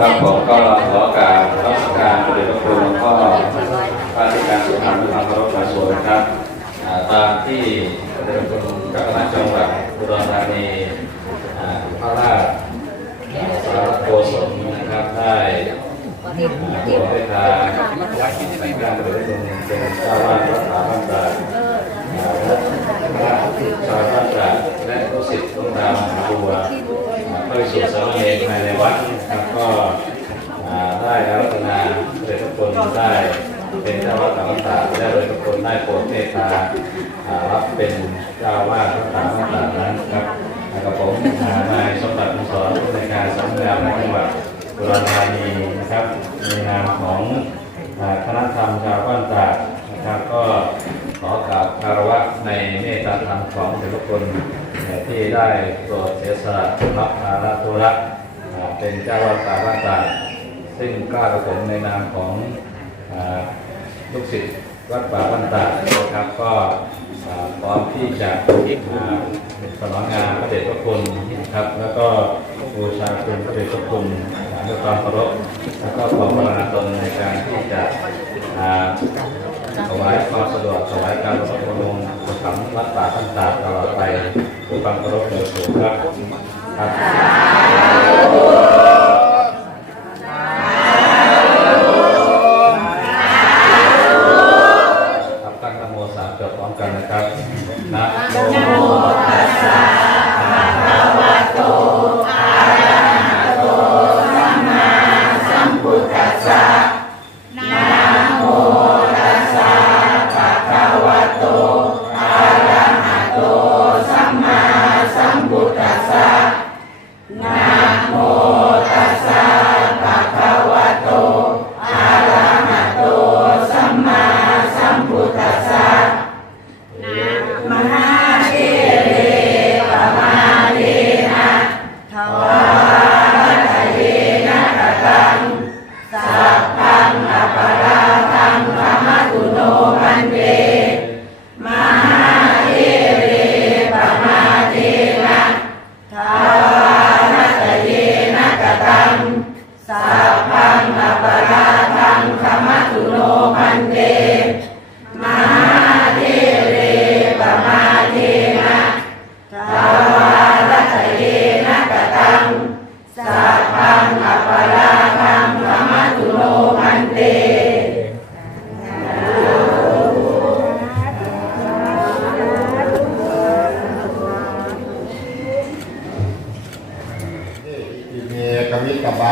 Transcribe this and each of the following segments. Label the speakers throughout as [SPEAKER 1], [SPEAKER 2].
[SPEAKER 1] ครับผมก็ขอการรับการปฏิบัติคุณหลวงพ่อพระธิการสุธรรมและความเคารพมาสวยครับตามที่ปฏิบัติคุณเจ้าคณะจังหวัดอุดรธานีพระราชสารโกศลนะครับได้อ่าโปรดให้ทางการปฏิบัติคุณเป็นเจ้าวาดวัดป่าบ้านตาและพระชาวบ้านตา และลูกศิษย์ลูกตามหาบัวเข้าไปสู่สามเณรภายในวัดนะครับก็ได้อารัตนาเดชทุกคนได้เป็นเจ้าวัดต่างต่างได้เลยทุกคนได้โปรดเมตตารับเป็นเจ้าวาดต่างต่างนั้นครับกับผมนายสมบัติมุสอนผู้ในการสำนักงานจังหวัดอุดรธานีนะครับในนามของคณะธรรมชาวบ้านตากนะครับก็ขอกราบคารวะในเมตตาธรรมของทุกคน ที่ได้โปรดเสียสละรับภาระธุระอ่าเป็นเจ้าวัดป่าบ้านตาซึ่งกล้ากระผมในนามของลูกศิษย์วัดป่าบ้านตานะครับก็พร้อมที่จะอ่าสนองงานพระเดชพระคุณนะครับ แล้วก็บูชาคุณพระเดชพระคุณอ่าด้วยความเคารพแล้วก็ขอพระนาตนในการที่จะ ถวายความสะดวกถวายการประสบประมงสำวักป่าตั้งตาตลอดไปด้วยความเคารพโดยสูงครับ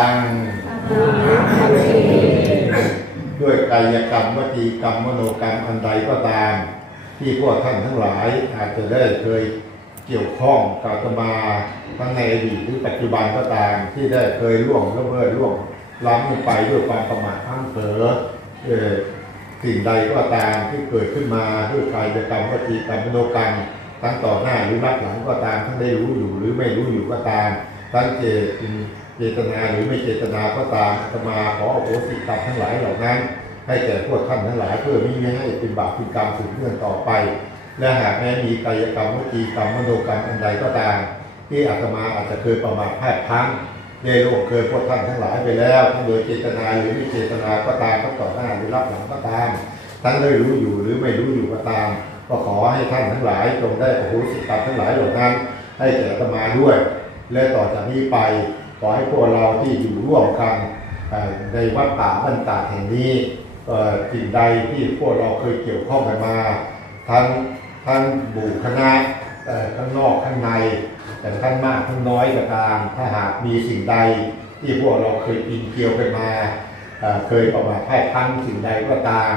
[SPEAKER 1] ดัง
[SPEAKER 2] ด้วยกายกรรมวจีกรรมมโนกรรมอันใดก็ตาม ที่พวกท่านทั้งหลายอาจจะได้เคยเกี่ยวข้องกับตมาทั้งในอดีตหรือปัจจุบันก็ตามที่ได้เคยล่วงละเมิดล่วงล้ำไปด้วยความประมาทพลั้งเผลอเออสิ่งใดก็ตามที่เกิดขึ้นมาด้วยกายกรรมวจีกรรมมโนกรรมทั้งต่อหน้าหรือรับหลังก็ตามทั้งได้รู้อยู่หรือไม่รู้อยู่ก็ตามทั้งเจต เจตนาหรือไม่เจตนาก็ตามอาตมาขอโอโหสิกรรมทั้งหลายเหล่านั้น ให้แก่พวกท่านทั้งหลายเพื่อไม่ให้เป็นบาปเป็นกรรมสืบเนื่องต่อไป และหากแม้มีกายกรรมวจีกรรมมโนกรรมอันใดก็ตาม ที่อาตมาอาจจะเคยประมาทพลาดพลั้งได้ล่วงเกินพวกท่านทั้งหลายไปแล้วทั้งโดยเจตนาหรือไม่เจตนาก็ตามทั้งต่อหน้าหรือรับหลังก็ตาม ทั้งได้รู้อยู่หรือไม่รู้อยู่ก็ตาม ก็ขอให้ท่านทั้งหลายจงได้โอโหสิกรรมทั้งหลายเหล่านั้น ให้แก่อาตมาด้วย และต่อจากนี้ไป ขอให้พวกเราที่อยู่ร่วมกันในวัดป่าบ้านตาแห่งนี้สิ่งใดที่พวกเราเคยเกี่ยวข้องกันมา ทั้งทั้งบู่คณะข้างนอกข้างในแต่ทั้งมากทั้งน้อยก็ตามถ้าหากมีสิ่งใดที่พวกเราเคยปีนเกี่ยวกันมาเคยประมาทพลาดพลั้งสิ่งใดก็ตาม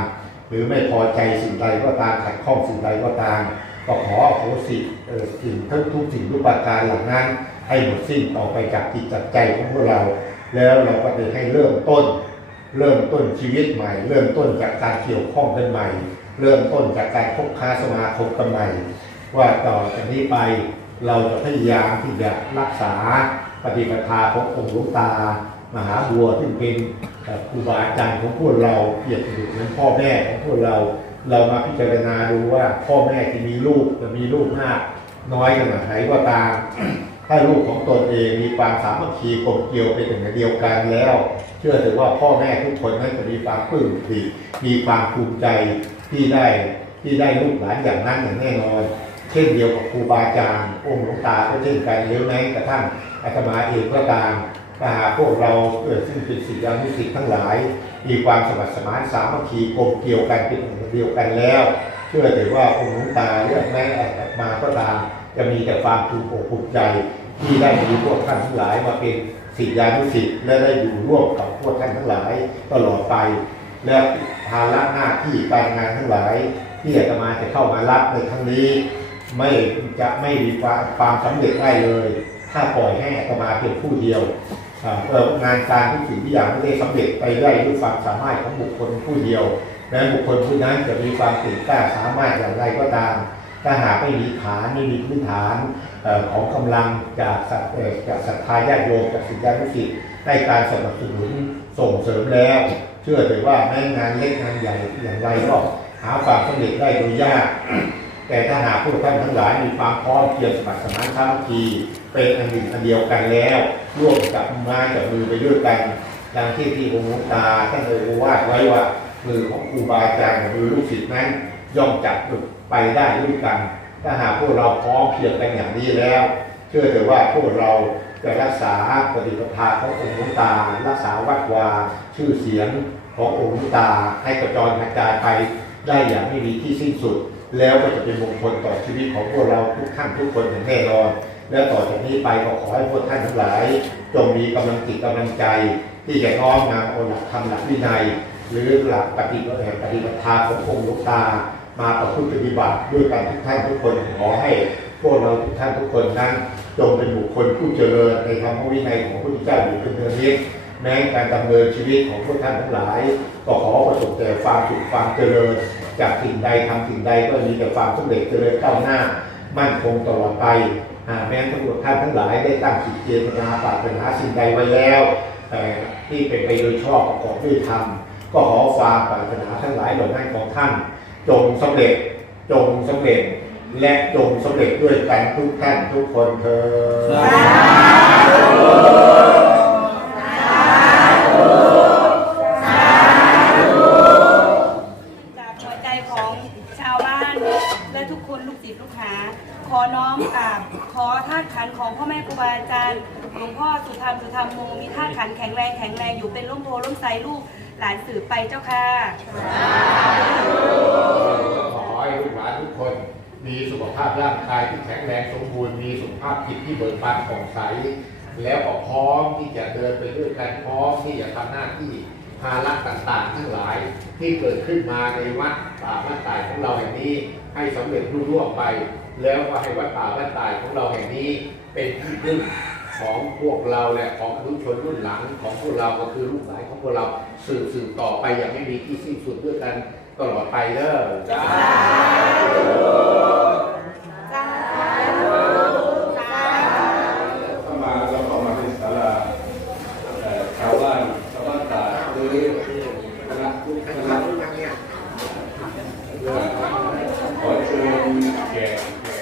[SPEAKER 2] หรือไม่พอใจสิ่งใดก็ตามขัดข้องสิ่งใดก็ตาม ก็ขอโหสิเอ่อสิ่งทั้งทุกสิ่งทุกประการเหล่านั้น ให้หมดสิ้นออกไปจากจิตจากใจของพวกเรา แล้วเราก็จะให้เริ่มต้น เริ่มต้นชีวิตใหม่ เริ่มต้นจากการเกี่ยวข้องกันใหม่ เริ่มต้นจากการคบค้าสมาคมกันใหม่ ว่าต่อจากนี้ไปเราจะพยายามที่จะรักษาปฏิปทาขององค์หลวงตา มหาบัวที่เป็นครูบาอาจารย์ของพวกเราเปรียบเสมือนเหมือนพ่อแม่ของพวกเราเรามาพิจารณาดูว่าพ่อแม่ที่มีลูกจะมีลูกมาก น้อยขนาดไหนก็ตาม ถ้าลูกของตนเองมีความสามัคคีกลมเกลียวเป็นหนึ่งเดียวกันแล้ว เชื่อถือว่าพ่อแม่ทุกคนนั้นจะมีความปลื้มปิติมีความภูมิใจที่ได้ที่ได้ลูกหลานอย่างนั้นอย่างแน่นอน เช่นเดียวกับครูบาอาจารย์องค์หลวงตาก็เช่นกันหรือแม้กระทั่งอาตมาเองก็ตามถ้าหากพวกเราเกิดซึ่งเป็นศิษยานุศิษย์ทั้งหลาย มีความสมัครสมานสามัคคีกลมเกลียวกันเป็นหนึ่งเดียวกันแล้ว เชื่อถือว่าองค์หลวงตาเลือกแม้อาตมาก็ตาม จะมีแต่ความภูมิอกภูมิใจที่ได้มีพวกท่านทั้งหลายมาเป็นศิษยานุศิษย์และได้อยู่ร่วมกับพวกท่านทั้งหลายตลอดไป และภาระหน้าที่การงานทั้งหลาย ที่อาตมาจะเข้ามารับในครั้งนี้ ไม่จะไม่มีความความสำเร็จได้เลย ถ้าปล่อยให้อาตมาเพียงผู้เดียวเอองานการทุกสิ่งทุกอย่างไม่ได้สำเร็จไปได้ด้วยความสามารถของบุคคลผู้เดียวแม้บุคคลผู้นั้นจะมีความเก่งกล้าสามารถอย่างไรก็ตาม ถ้าหากไม่มีฐานไม่มีพื้นฐานออของกำลังจากสัตว์เอ่อจากศรัทธาญาติโยมจากศิษยานุศิษย์ให้การสนับสนุนส่งเสริมแล้ว เชื่อถือว่าแม้งานเล็กงานใหญ่อย่างไรก็หาความสำเร็จได้โดยยาก แต่ถ้าหากพวกท่านทั้งหลายมีความพร้อมเพียงสมัครสมานสามัคคีเป็นอันหนึ่งอันเดียวกันแล้วร่วมกับม้กับมือไปด้วยกันดังที่ที่องค์หลวงตาท่านเคยวาดไว้ว่ามือของครูบาอาจารย์มือลูกศิษย์นั้นย่อมจับ ไปได้ด้วยกัน ถ้าหากพวกเราพร้อมเพียงกันอย่างนี้แล้ว เชื่อเถอะว่าพวกเราจะรักษาปฏิปทาขององค์หลวงตา รักษาวัดวาชื่อเสียงขององค์หลวงตา ให้กระจรกระจายไปได้อย่างไม่มีที่สิ้นสุด แล้วก็จะเป็นมงคลต่อชีวิตของพวกเราทุกท่านทุกคนอย่างแน่นอน และต่อจากนี้ไปก็ขอให้พวกท่านทั้งหลาย จงมีกำลังจิตกำลังใจ ที่จะน้อมนำเอาหลักธรรมหลักวินัย หรือหลักปฏิบัติปฏิบัติทาขององค์หลวงตา มาประพฤติปฏิบัติด้วยกันทุกท่านทุกคนขอให้พวกเราทุกท่านทุกคนนั้นจงเป็นบุคคลผู้เจริญในธรรมวินัยของพระพุทธเจ้าอยู่เป็นเนืองนิดแม้การดำเนินชีวิตของพวกท่านทั้งหลาย ก็ขอประสบแต่ความสุขความเจริญ จากสิ่งใดทำสิ่งใดก็มีแต่ความสำเร็จเจริญก้าวหน้า มั่นคงตลอดไปหากแม้ทั้งหมดท่านทั้งหลายได้ตั้งจิตเจตนาปรารถนาสิ่งใดไว้แล้วแต่ที่เป็นไปโดยชอบประกอบด้วยธรรมก็ขอความปรารถนาทั้งหลายเหล่านั้นของท่าน จงสำเร็จ จงสำเร็จ และจงสำเร็จด้วยกันทุกท่านทุกคนเธอ
[SPEAKER 3] จากหัวใจของชาวบ้านและทุกคนลูกศิษย์ลูกหาขอน้อมกราบขอธาขันของพ่อแม่ครูบาอาจารย์หลวงพ่อสุธรรมสุธรรมโมมีธาขันแข็งแรงแข็งแรงอยู่เป็นร่มโพล่มไทรลูก หลานสืบไปเจ้าค่ะ
[SPEAKER 2] ขอให้ลูกหลานทุกคน มีสุขภาพร่างกายที่แข็งแรงสมบูรณ์ มีสุขภาพจิตที่เบิกบานผ่องใส แล้วก็พร้อมที่จะเดินไปด้วยกันพร้อมที่จะทำหน้าที่ภาระต่างๆ ทั้งหลายที่เกิดขึ้นมาในวัดป่าบ้านตายของเราแห่งนี้ให้สำเร็จรุ่ร่วงไป แล้วก็ให้วัดป่าบ้านตายของเราแห่งนี้เป็นที่พึ่งของพวกเราและของอนุชนรุ่นหลังของพวกเราก็คือลูกหลานของพวกเรา สืบสืบต่อไปอย่างไม่มีที่สิ้นสุดด้วยกันตลอดไปเด้อจ้าจ้
[SPEAKER 4] จ้าเข้ามาเราเข้ามาเป็นาลาชาวบ้นชวบ้านตาโดยคณะทุกคณะขอเชิญแขก